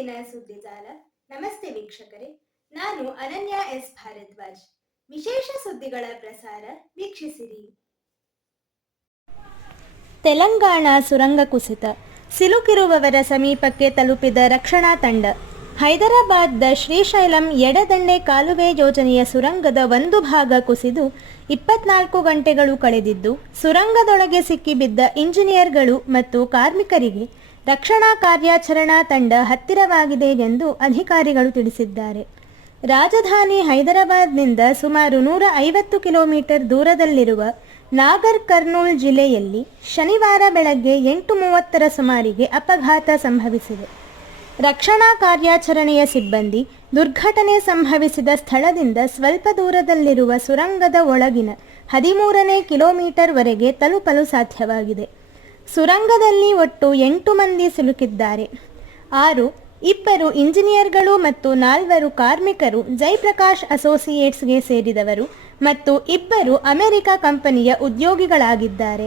ಇಂದಿನ ಸುದ್ದಿಜಾಲ. ನಮಸ್ತೆ ವೀಕ್ಷಕರೇ, ನಾನು ಅನನ್ಯ ಎಸ್ ಭಾರದ್ವಾಜ್. ವಿಶೇಷ ಸುದ್ದಿಗಳ ಪ್ರಸಾರ ವೀಕ್ಷಿಸಿರಿ. ತೆಲಂಗಾಣ ಸುರಂಗ ಕುಸಿತ, ಸಿಲುಕಿರುವವರ ಸಮೀಪಕ್ಕೆ ತಲುಪಿದ ರಕ್ಷಣಾ ತಂಡ. ಹೈದರಾಬಾದ್ದ ಶ್ರೀಶೈಲಂ ಎಡದಂಡೆ ಕಾಲುವೆ ಯೋಜನೆಯ ಸುರಂಗದ ಒಂದು ಭಾಗ ಕುಸಿದು 24 ಗಂಟೆಗಳು ಕಳೆದಿದ್ದು, ಸುರಂಗದೊಳಗೆ ಸಿಕ್ಕಿಬಿದ್ದ ಇಂಜಿನಿಯರ್ಗಳು ಮತ್ತು ಕಾರ್ಮಿಕರಿಗೆ ರಕ್ಷಣಾ ಕಾರ್ಯಾಚರಣಾ ತಂಡ ಹತ್ತಿರವಾಗಿದೆ ಎಂದು ಅಧಿಕಾರಿಗಳು ತಿಳಿಸಿದ್ದಾರೆ. ರಾಜಧಾನಿ ಹೈದರಾಬಾದ್ನಿಂದ ಸುಮಾರು 150 ಕಿಲೋಮೀಟರ್ ದೂರದಲ್ಲಿರುವ ನಾಗರ್ ಕರ್ನೂಲ್ ಜಿಲ್ಲೆಯಲ್ಲಿ ಶನಿವಾರ ಬೆಳಗ್ಗೆ 8:30 ಸುಮಾರಿಗೆ ಅಪಘಾತ ಸಂಭವಿಸಿದೆ. ರಕ್ಷಣಾ ಕಾರ್ಯಾಚರಣೆಯ ಸಿಬ್ಬಂದಿ ದುರ್ಘಟನೆ ಸಂಭವಿಸಿದ ಸ್ಥಳದಿಂದ ಸ್ವಲ್ಪ ದೂರದಲ್ಲಿರುವ ಸುರಂಗದ ಒಳಗಿನ 13ನೇ ಕಿಲೋಮೀಟರ್ವರೆಗೆ ತಲುಪಲು ಸಾಧ್ಯವಾಗಿದೆ. ಸುರಂಗದಲ್ಲಿ ಒಟ್ಟು 8 ಮಂದಿ ಸಿಲುಕಿದ್ದಾರೆ. 2 ಇಂಜಿನಿಯರ್ಗಳು ಮತ್ತು 4 ಕಾರ್ಮಿಕರು ಜಯಪ್ರಕಾಶ್ ಅಸೋಸಿಯೇಟ್ಸ್ಗೆ ಸೇರಿದವರು ಮತ್ತು 2 ಅಮೆರಿಕ ಕಂಪನಿಯ ಉದ್ಯೋಗಿಗಳಾಗಿದ್ದಾರೆ.